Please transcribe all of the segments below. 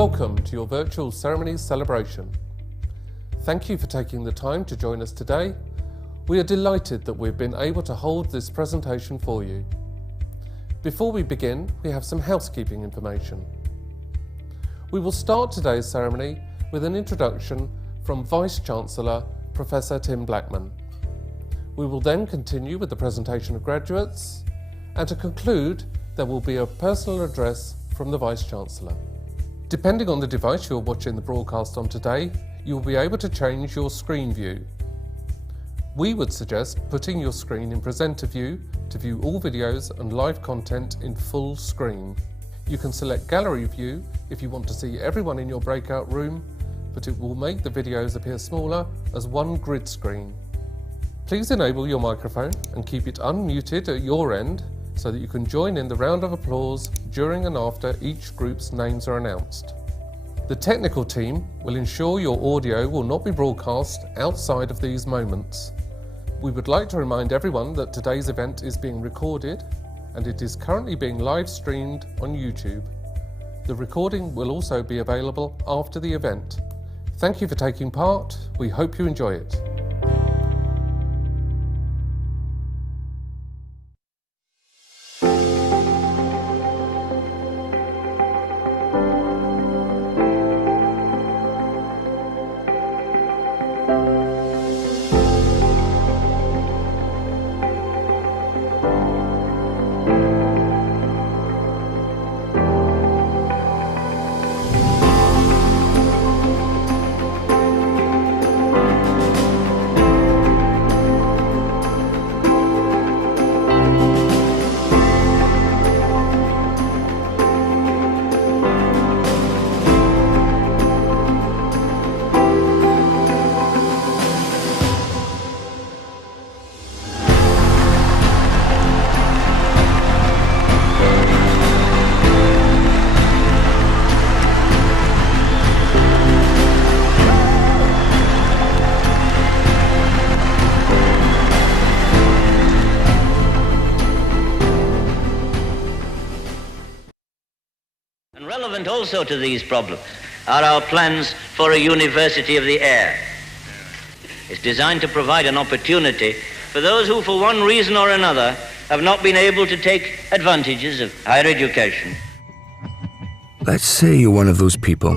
welcome to your virtual ceremonies celebration. Thank you for taking the time to join us today. We are delighted that we've been able to hold this presentation for you. Before we begin, we have some housekeeping information. We will start today's ceremony with an introduction from Vice-Chancellor Professor Tim Blackman. We will then continue with the presentation of graduates, and to conclude, there will be a personal address from the Vice-Chancellor. Depending on the device you're watching the broadcast on today, you will be able to change your screen view. We would suggest putting your screen in presenter view to view all videos and live content in full screen. You can select gallery view if you want to see everyone in your breakout room, but it will make the videos appear smaller as one grid screen. Please enable your microphone and keep it unmuted at your end so that you can join in the round of applause during and after each group's names are announced. The technical team will ensure your audio will not be broadcast outside of these moments. We would like to remind everyone that today's event is being recorded and it is currently being live streamed on YouTube. The recording will also be available after the event. Thank you for taking part. We hope you enjoy it. Relevant also to these problems are our plans for a University of the Air. It's designed to provide an opportunity for those who, for one reason or another, have not been able to take advantages of higher education. Let's say you're one of those people.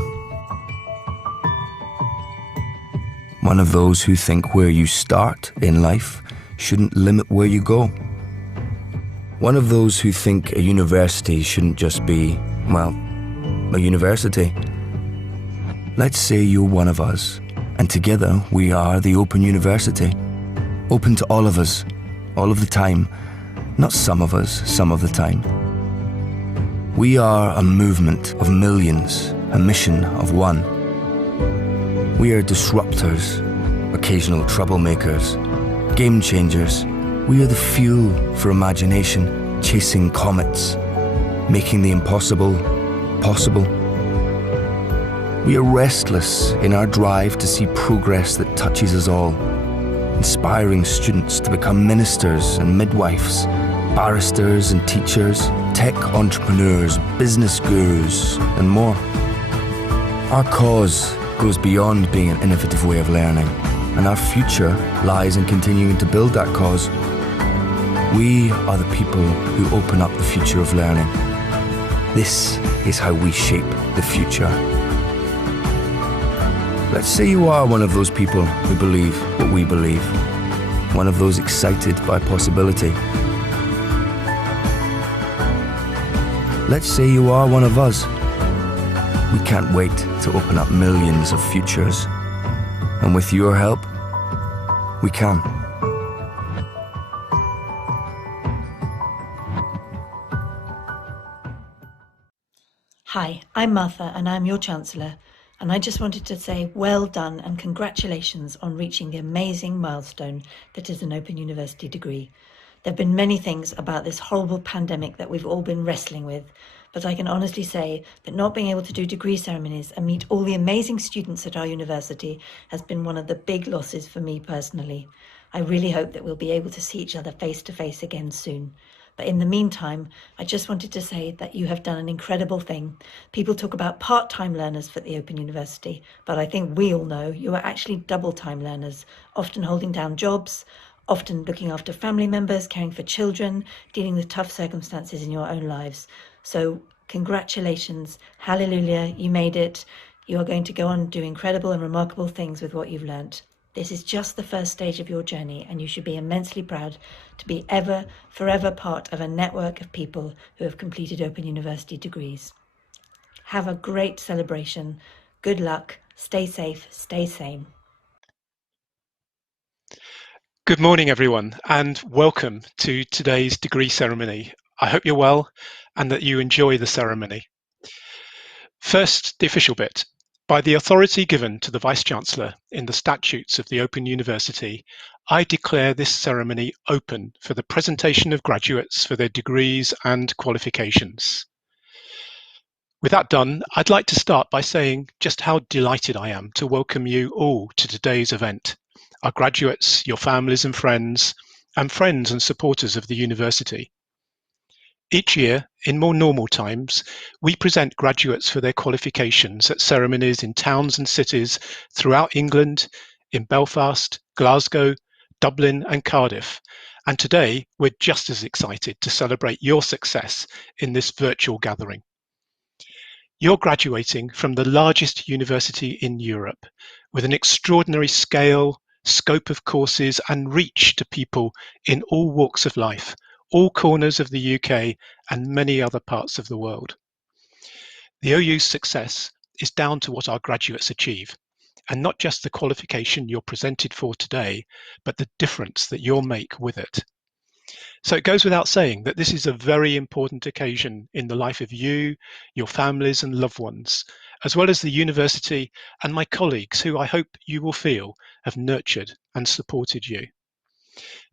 One of those who think where you start in life shouldn't limit where you go. One of those who think a university shouldn't just be, well, a university. Let's say you're one of us, and together we are the Open University. Open to all of us, all of the time. Not some of us, some of the time. We are a movement of millions, a mission of one. We are disruptors, occasional troublemakers, game changers. We are the fuel for imagination, chasing comets, making the impossible possible. We are restless in our drive to see progress that touches us all, inspiring students to become ministers and midwives, barristers and teachers, tech entrepreneurs, business gurus, and more. Our cause goes beyond being an innovative way of learning, and our future lies in continuing to build that cause. We are the people who open up the future of learning. This is how we shape the future. Let's say you are one of those people who believe what we believe, one of those excited by possibility. Let's say you are one of us. We can't wait to open up millions of futures, and with your help, we can. Hi, I'm Martha and I'm your Chancellor, and I just wanted to say well done and congratulations on reaching the amazing milestone that is an Open University degree. There have been many things about this horrible pandemic that we've all been wrestling with, but I can honestly say that not being able to do degree ceremonies and meet all the amazing students at our university has been one of the big losses for me personally. I really hope that we'll be able to see each other face to face again soon. But in the meantime, I just wanted to say that you have done an incredible thing. People talk about part-time learners for the Open University, but I think we all know you are actually double-time learners, often holding down jobs, often looking after family members, caring for children, dealing with tough circumstances in your own lives. So congratulations, hallelujah, you made it. You are going to go on and do incredible and remarkable things with what you've learnt. This is just the first stage of your journey, and you should be immensely proud to be forever part of a network of people who have completed Open University degrees. Have a great celebration. Good luck. Stay safe. Stay sane. Good morning, everyone, and welcome to today's degree ceremony. I hope you're well and that you enjoy the ceremony. First, the official bit. By the authority given to the Vice-Chancellor in the statutes of the Open University, I declare this ceremony open for the presentation of graduates for their degrees and qualifications. With that done, I'd like to start by saying just how delighted I am to welcome you all to today's event, our graduates, your families and friends and supporters of the university. Each year, in more normal times, we present graduates for their qualifications at ceremonies in towns and cities throughout England, in Belfast, Glasgow, Dublin and Cardiff. And today, we're just as excited to celebrate your success in this virtual gathering. You're graduating from the largest university in Europe with an extraordinary scale, scope of courses and reach to people in all walks of life, all corners of the UK and many other parts of the world. The OU's success is down to what our graduates achieve, and not just the qualification you're presented for today, but the difference that you'll make with it. So it goes without saying that this is a very important occasion in the life of you, your families and loved ones, as well as the university and my colleagues who I hope you will feel have nurtured and supported you.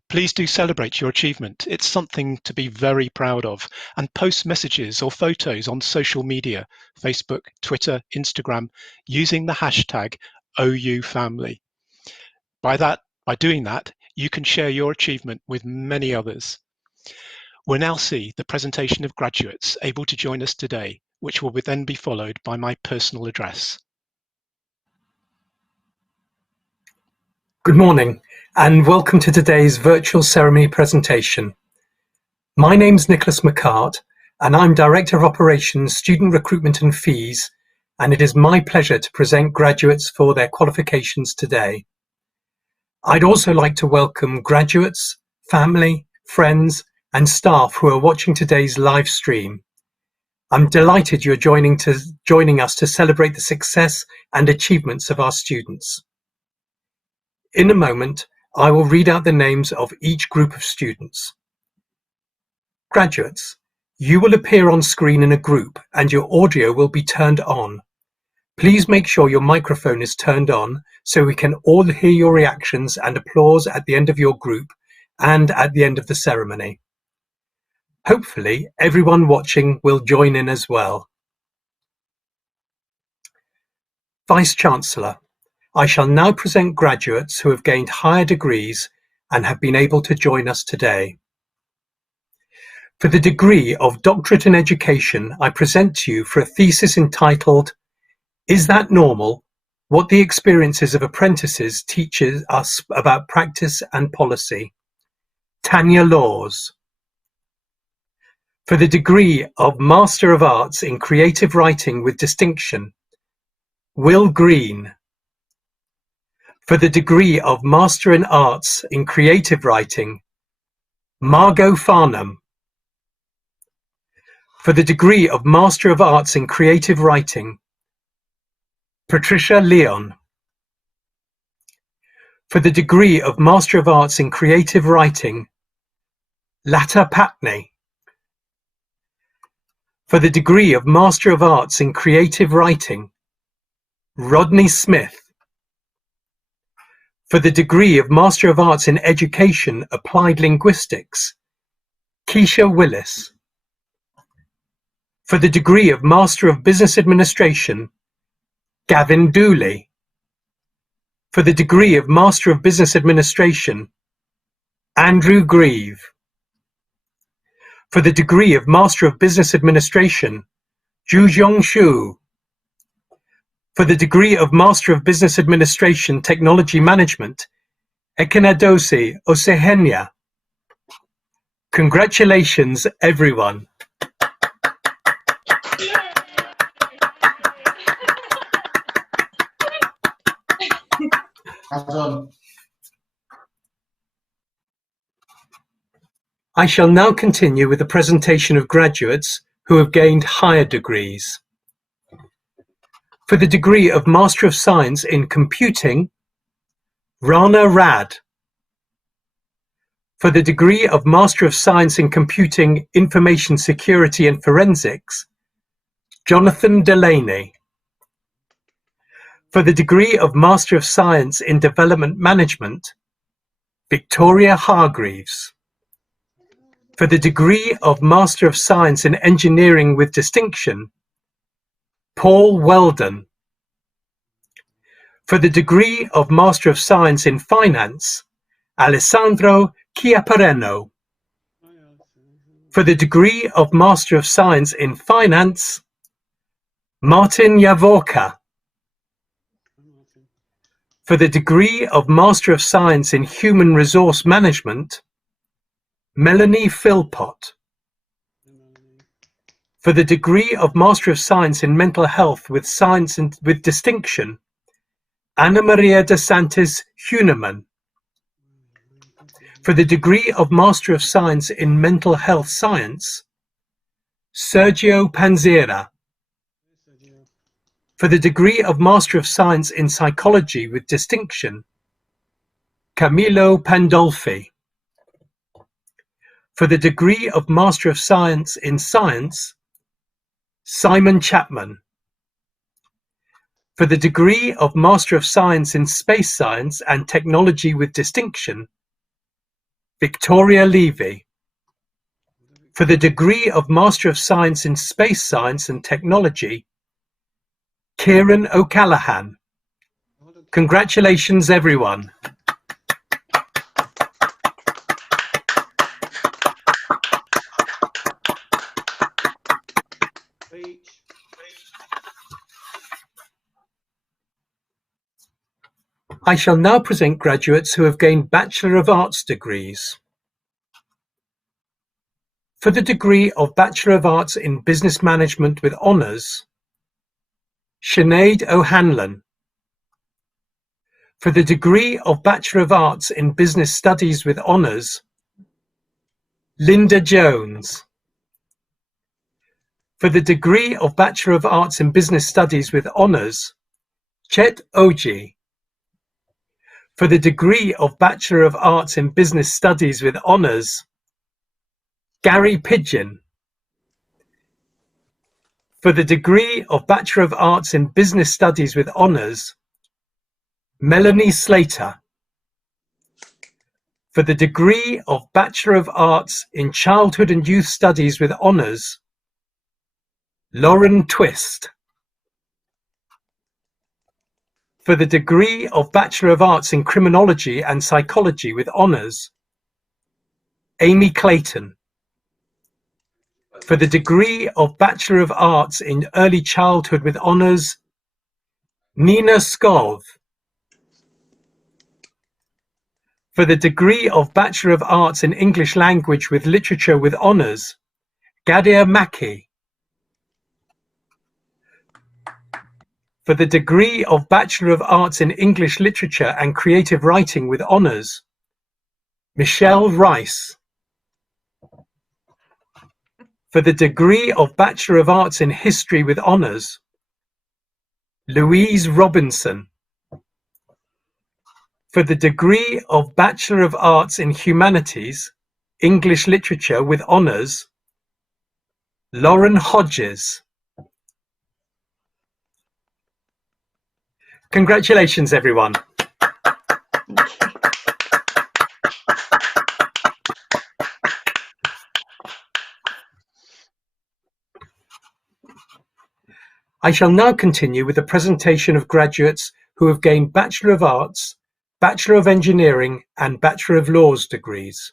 Please do celebrate your achievement. It's something to be very proud of, and post messages or photos on social media, Facebook, Twitter, Instagram, using the hashtag OUFamily. By doing that, you can share your achievement with many others. We'll now see the presentation of graduates able to join us today, which will then be followed by my personal address. Good morning and welcome to today's virtual ceremony presentation. My name's Nicholas McCart and I'm Director of Operations, Student Recruitment and Fees, and it is my pleasure to present graduates for their qualifications today. I'd also like to welcome graduates, family, friends and staff who are watching today's live stream. I'm delighted you're joining us to celebrate the success and achievements of our students. In a moment, I will read out the names of each group of students. Graduates, you will appear on screen in a group and your audio will be turned on. Please make sure your microphone is turned on so we can all hear your reactions and applause at the end of your group and at the end of the ceremony. Hopefully, everyone watching will join in as well. Vice-Chancellor, I shall now present graduates who have gained higher degrees and have been able to join us today. For the degree of Doctorate in Education, I present to you for a thesis entitled, Is That Normal? What the Experiences of Apprentices Teaches Us About Practice and Policy. Tanya Laws. For the degree of Master of Arts in Creative Writing with Distinction, Will Green. For the degree of Master in Arts in Creative Writing, Margot Farnham. For the degree of Master of Arts in Creative Writing, Patricia Leon. For the degree of Master of Arts in Creative Writing, Lata Patney. For the degree of Master of Arts in Creative Writing, Rodney Smith. For the degree of Master of Arts in Education Applied Linguistics, Keisha Willis. For the degree of Master of Business Administration, Gavin Dooley. For the degree of Master of Business Administration, Andrew Grieve. For the degree of Master of Business Administration, Zhu Shu. For the degree of Master of Business Administration Technology Management, Ekinadosi Osehenya. Congratulations, everyone. I shall now continue with the presentation of graduates who have gained higher degrees. For the degree of Master of Science in Computing, Rana Rad. For the degree of Master of Science in Computing, Information Security and Forensics, Jonathan Delaney. For the degree of Master of Science in Development Management, Victoria Hargreaves. For the degree of Master of Science in Engineering with Distinction, Paul Weldon. For the degree of Master of Science in Finance, Alessandro Chiapareno. For the degree of Master of Science in Finance, Martin Jaworka. For the degree of Master of Science in Human Resource Management, Melanie Philpott. For the degree of Master of Science in Mental Health with Science and with Distinction, Anna Maria de Santis Huneman. For the degree of Master of Science in Mental Health Science, Sergio Panzera. For the degree of Master of Science in Psychology with Distinction, Camillo Pandolfi. For the degree of Master of Science in Science, Simon Chapman. For the degree of Master of Science in Space Science and Technology with Distinction, Victoria Levy. For the degree of Master of Science in Space Science and Technology, Kieran O'Callaghan. Congratulations, everyone. I shall now present graduates who have gained Bachelor of Arts degrees. For the degree of Bachelor of Arts in Business Management with Honours, Sinead O'Hanlon. For the degree of Bachelor of Arts in Business Studies with Honours, Linda Jones. For the degree of Bachelor of Arts in Business Studies with Honours, Chet Oji. For the degree of Bachelor of Arts in Business Studies with Honours, Gary Pidgeon. For the degree of Bachelor of Arts in Business Studies with Honours, Melanie Slater. For the degree of Bachelor of Arts in Childhood and Youth Studies with Honours, Lauren Twist. For the degree of Bachelor of Arts in Criminology and Psychology with Honours, Amy Clayton. For the degree of Bachelor of Arts in Early Childhood with Honours, Nina Skov. For the degree of Bachelor of Arts in English Language with Literature with Honours, Gadia Mackey. For the degree of Bachelor of Arts in English Literature and Creative Writing with Honours, Michelle Rice. For the degree of Bachelor of Arts in History with Honours, Louise Robinson. For the degree of Bachelor of Arts in Humanities, English Literature with Honours, Lauren Hodges. Congratulations, everyone. I shall now continue with the presentation of graduates who have gained Bachelor of Arts, Bachelor of Engineering and Bachelor of Laws degrees.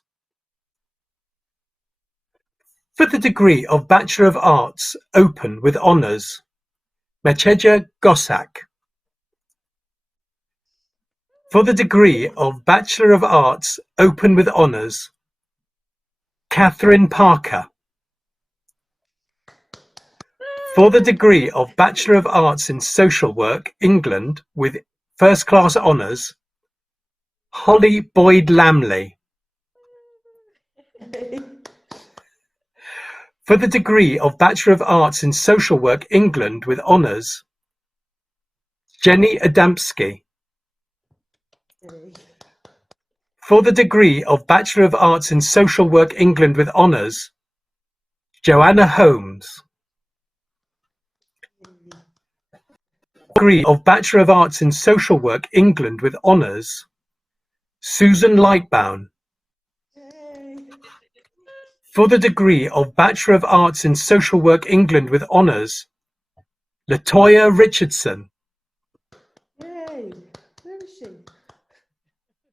For the degree of Bachelor of Arts, Open with Honours, Meczeja Gosak. For the degree of Bachelor of Arts, Open with Honours, Catherine Parker. For the degree of Bachelor of Arts in Social Work, England, with First Class Honours, Holly Boyd Lamley. For the degree of Bachelor of Arts in Social Work, England, with Honours, Jenny Adamski. For the degree of Bachelor of Arts in Social Work, England, with Honours, Joanna Holmes. Degree of Bachelor of Arts in Social Work, England, with Honours, Susan Lightbourne. For the degree of Bachelor of Arts in Social Work, England, with Honours, Latoya Richardson. Yay! Where is she?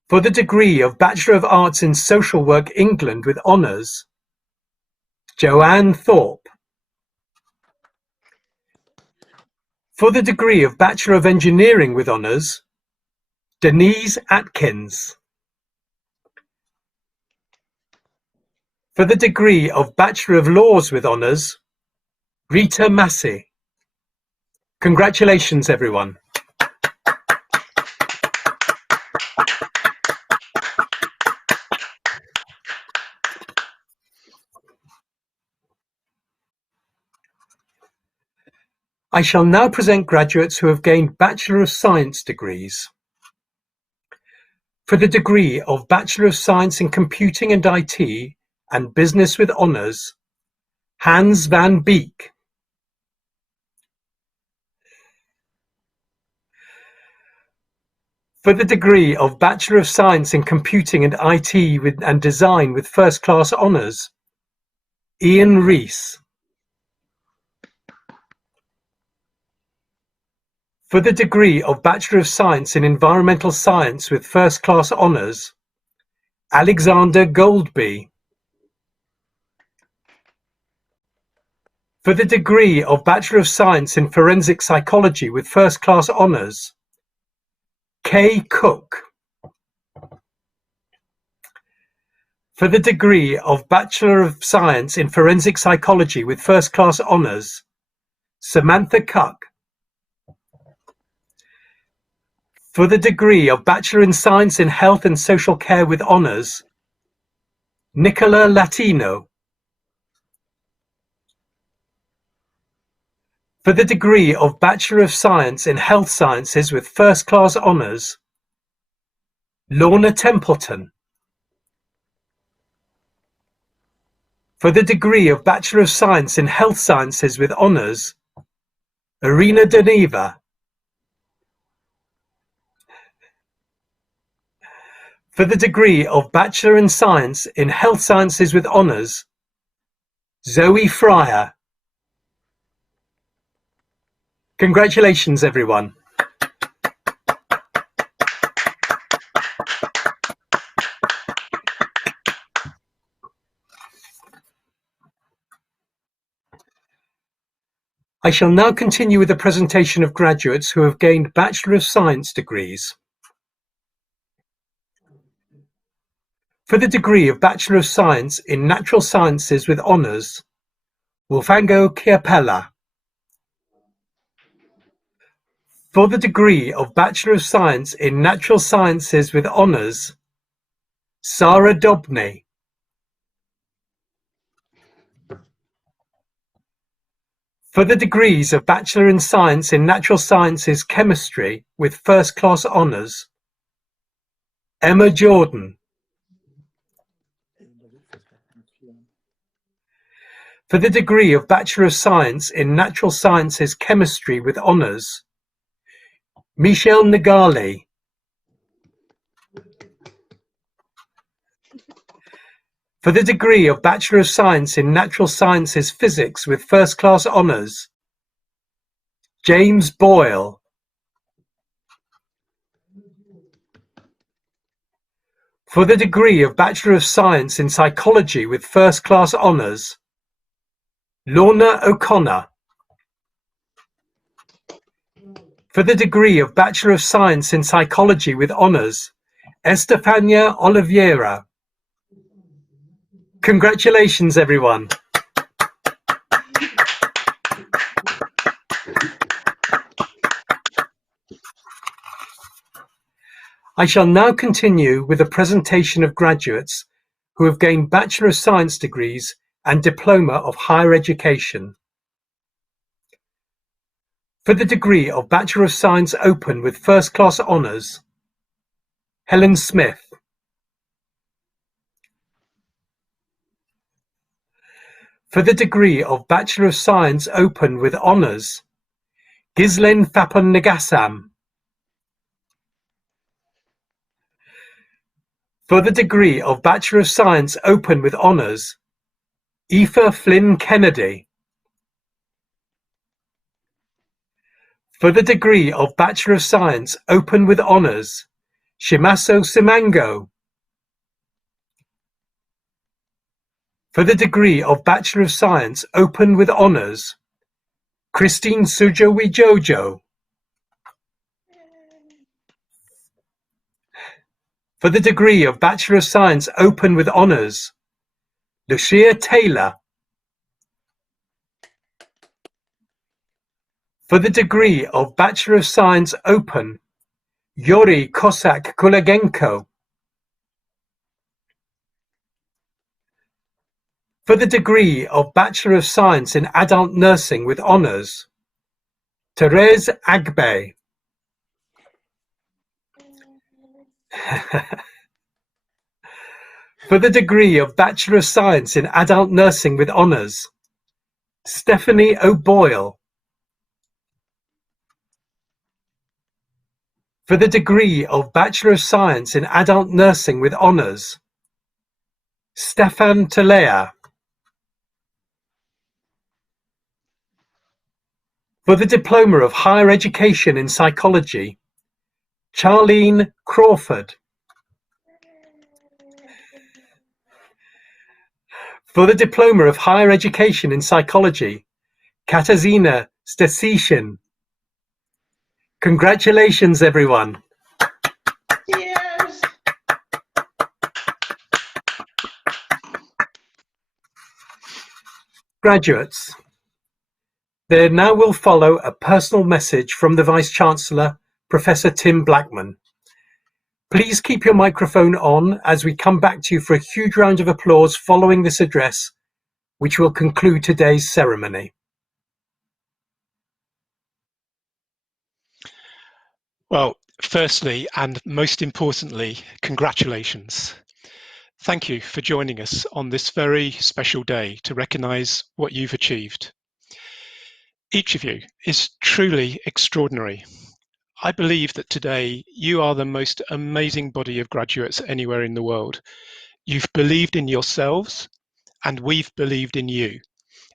For the degree of Bachelor of Arts in Social Work, England, with Honours, Joanne Thorpe. For the degree of Bachelor of Engineering with Honours, Denise Atkins. For the degree of Bachelor of Laws with Honours, Rita Massey. Congratulations, everyone. I shall now present graduates who have gained Bachelor of Science degrees. For the degree of Bachelor of Science in Computing and IT and Business with Honours, Hans van Beek. For the degree of Bachelor of Science in Computing and IT and Design with First Class Honours, Ian Rees. For the degree of Bachelor of Science in Environmental Science with First Class Honours, Alexander Goldby. For the degree of Bachelor of Science in Forensic Psychology with First Class Honours, Kay Cook. For the degree of Bachelor of Science in Forensic Psychology with First Class Honours, Samantha Cuck. For the degree of Bachelor in Science in Health and Social Care with Honours, Nicola Latino. For the degree of Bachelor of Science in Health Sciences with First Class Honours, Lorna Templeton. For the degree of Bachelor of Science in Health Sciences with Honours, Irina Deneva. For the degree of Bachelor in Science in Health Sciences with Honours, Zoe Fryer. Congratulations, everyone. I shall now continue with the presentation of graduates who have gained Bachelor of Science degrees. For the degree of Bachelor of Science in Natural Sciences with Honours, Wolfango Chiapella. For the degree of Bachelor of Science in Natural Sciences with Honours, Sarah Dobney. For the degrees of Bachelor in Science in Natural Sciences Chemistry with First Class Honours, Emma Jordan. For the degree of Bachelor of Science in Natural Sciences Chemistry with Honours, Michelle Nagali. For the degree of Bachelor of Science in Natural Sciences Physics with First Class Honours, James Boyle. For the degree of Bachelor of Science in Psychology with First Class Honours, Lorna O'Connor. For the degree of Bachelor of Science in Psychology with Honours, Estefania Oliveira. Congratulations, everyone. I shall now continue with a presentation of graduates who have gained Bachelor of Science degrees and Diploma of Higher Education. For the degree of Bachelor of Science Open with First Class Honours, Helen Smith. For the degree of Bachelor of Science Open with Honours, Ghislaine Fapon-Nagasam. For the degree of Bachelor of Science Open with Honours, Aoife Flynn Kennedy. For the degree of Bachelor of Science Open with Honours, Shimaso Simango. For the degree of Bachelor of Science Open with Honours, Christine Sujowijojo. For the degree of Bachelor of Science Open with Honours, Lucia Taylor. For the degree of Bachelor of Science Open, Yuri Kosak Kulagenko. For the degree of Bachelor of Science in Adult Nursing with Honours, Therese Agbe. For the degree of Bachelor of Science in Adult Nursing with Honours, Stephanie O'Boyle. For the degree of Bachelor of Science in Adult Nursing with Honours, Stefan Talea. For the Diploma of Higher Education in Psychology, Charlene Crawford. For the Diploma of Higher Education in Psychology, Katarzyna Stasishin. Congratulations, everyone. Cheers. Graduates, there now will follow a personal message from the Vice-Chancellor, Professor Tim Blackman. Please keep your microphone on as we come back to you for a huge round of applause following this address, which will conclude today's ceremony. Well, firstly, and most importantly, congratulations. Thank you for joining us on this very special day to recognise what you've achieved. Each of you is truly extraordinary. I believe that today you are the most amazing body of graduates anywhere in the world. You've believed in yourselves and we've believed in you.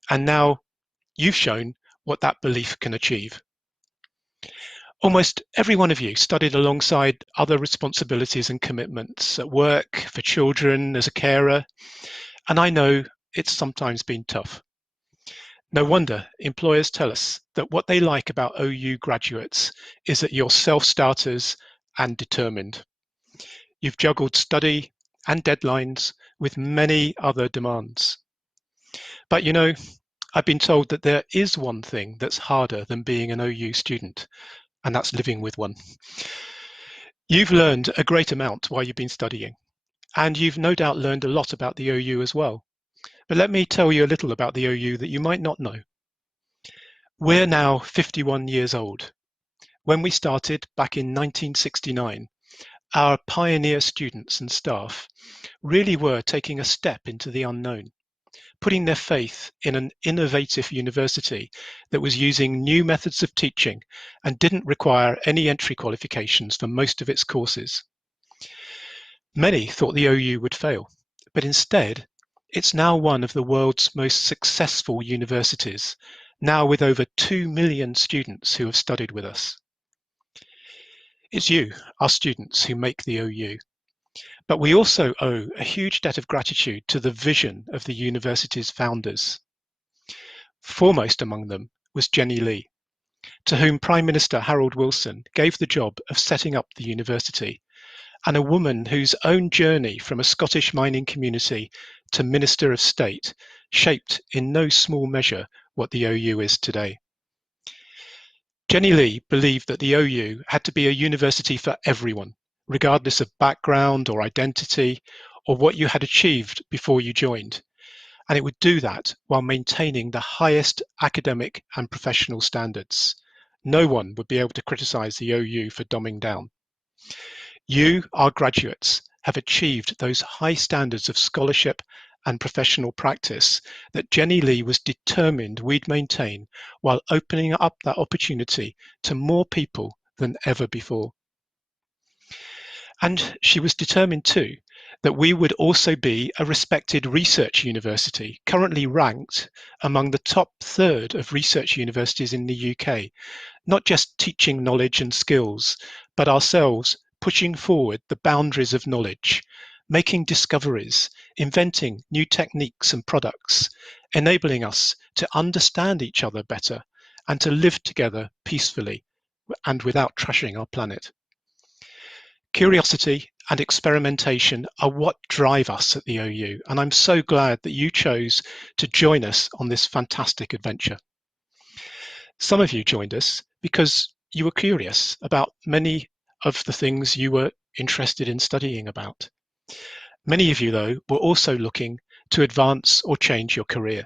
And now you've shown what that belief can achieve. Almost every one of you studied alongside other responsibilities and commitments at work, for children, as a carer, and I know it's sometimes been tough. No wonder employers tell us that what they like about OU graduates is that you're self-starters and determined. You've juggled study and deadlines with many other demands. But you know, I've been told that there is one thing that's harder than being an OU student, and that's living with one. You've learned a great amount while you've been studying, and you've no doubt learned a lot about the OU as well. But let me tell you a little about the OU that you might not know. We're now 51 years old. When we started back in 1969, our pioneer students and staff really were taking a step into the unknown, putting their faith in an innovative university that was using new methods of teaching and didn't require any entry qualifications for most of its courses. Many thought the OU would fail, but instead, it's now one of the world's most successful universities, now with over 2 million students who have studied with us. It's you, our students, who make the OU. But we also owe a huge debt of gratitude to the vision of the university's founders. Foremost among them was Jenny Lee, to whom Prime Minister Harold Wilson gave the job of setting up the university, and a woman whose own journey from a Scottish mining community to Minister of State shaped in no small measure what the OU is today. Jenny Lee believed that the OU had to be a university for everyone, regardless of background or identity or what you had achieved before you joined, and it would do that while maintaining the highest academic and professional standards. No one would be able to criticize the OU for dumbing down. You, our graduates, have achieved those high standards of scholarship and professional practice that Jenny Lee was determined we'd maintain while opening up that opportunity to more people than ever before. And she was determined too that we would also be a respected research university, currently ranked among the top third of research universities in the UK, not just teaching knowledge and skills, but ourselves pushing forward the boundaries of knowledge, making discoveries, inventing new techniques and products, enabling us to understand each other better and to live together peacefully and without trashing our planet. Curiosity and experimentation are what drive us at the OU, and I'm so glad that you chose to join us on this fantastic adventure. Some of you joined us because you were curious about many of the things you were interested in studying about. Many of you, though, were also looking to advance or change your career.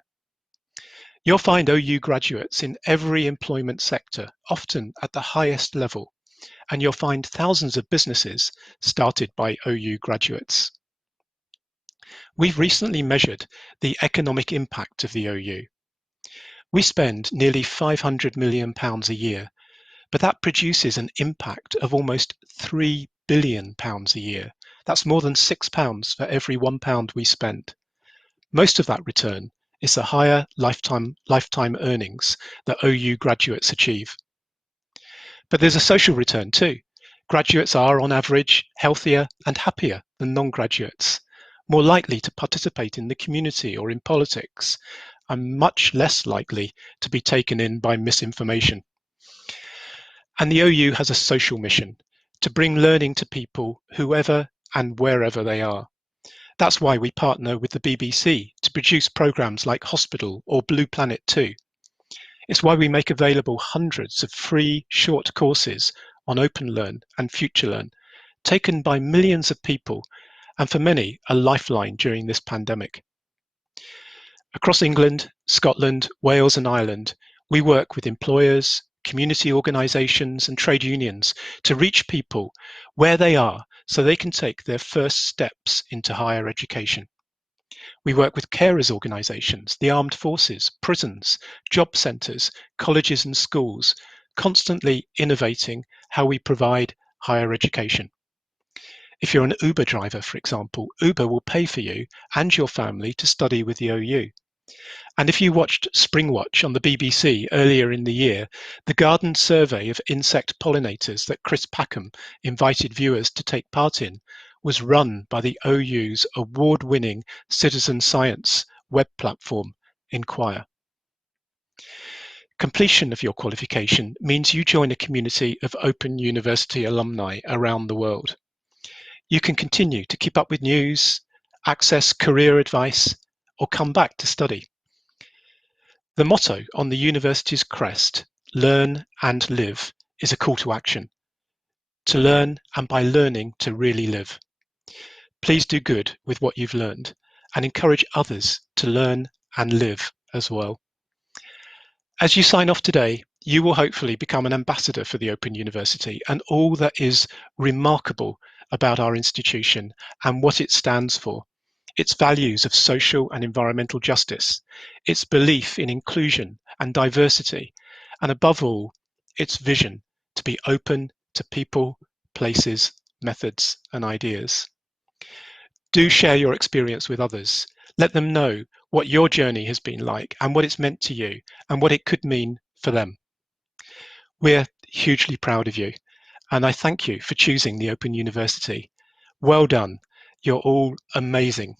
You'll find OU graduates in every employment sector, often at the highest level, and you'll find thousands of businesses started by OU graduates. We've recently measured the economic impact of the OU. We spend nearly £500 million a year, but that produces an impact of almost £3 billion a year. That's more than £6 for every £1 we spend. Most of that return is the higher lifetime earnings that OU graduates achieve. But there's a social return too. Graduates are, on average, healthier and happier than non-graduates, more likely to participate in the community or in politics, and much less likely to be taken in by misinformation. And the OU has a social mission to bring learning to people whoever and wherever they are. That's why we partner with the BBC to produce programs like Hospital or Blue Planet 2. It's why we make available hundreds of free short courses on OpenLearn and FutureLearn, taken by millions of people, and for many, a lifeline during this pandemic. Across England, Scotland, Wales and Ireland, we work with employers, community organisations and trade unions to reach people where they are so they can take their first steps into higher education. We work with carers organisations, the armed forces, prisons, job centres, colleges and schools, constantly innovating how we provide higher education. If you're an Uber driver, for example, Uber will pay for you and your family to study with the OU. And if you watched Springwatch on the BBC earlier in the year, the garden survey of insect pollinators that Chris Packham invited viewers to take part in was run by the OU's award-winning citizen science web platform, Inquire. Completion of your qualification means you join a community of Open University alumni around the world. You can continue to keep up with news, access career advice, or come back to study. The motto on the university's crest, "Learn and live," is a call to action. To learn, and by learning, to really live. Please do good with what you've learned and encourage others to learn and live as well. As you sign off today, you will hopefully become an ambassador for the Open University and all that is remarkable about our institution and what it stands for. Its values of social and environmental justice, its belief in inclusion and diversity, and above all, its vision to be open to people, places, methods, and ideas. Do share your experience with others. Let them know what your journey has been like and what it's meant to you and what it could mean for them. We're hugely proud of you, and I thank you for choosing the Open University. Well done. You're all amazing.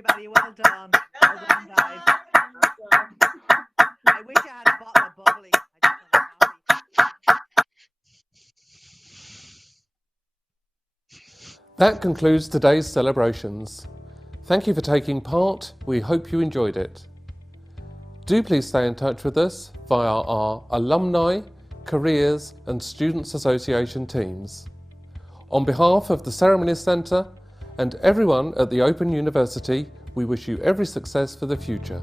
everybody. Well done. Well done, guys. I wish I had a bottle of bubbly. I just want coffee. That concludes today's celebrations. Thank you for taking part. We hope you enjoyed it. Do please stay in touch with us via our Alumni, Careers and Students Association teams. On behalf of the Ceremony Centre and everyone at the Open University, we wish you every success for the future.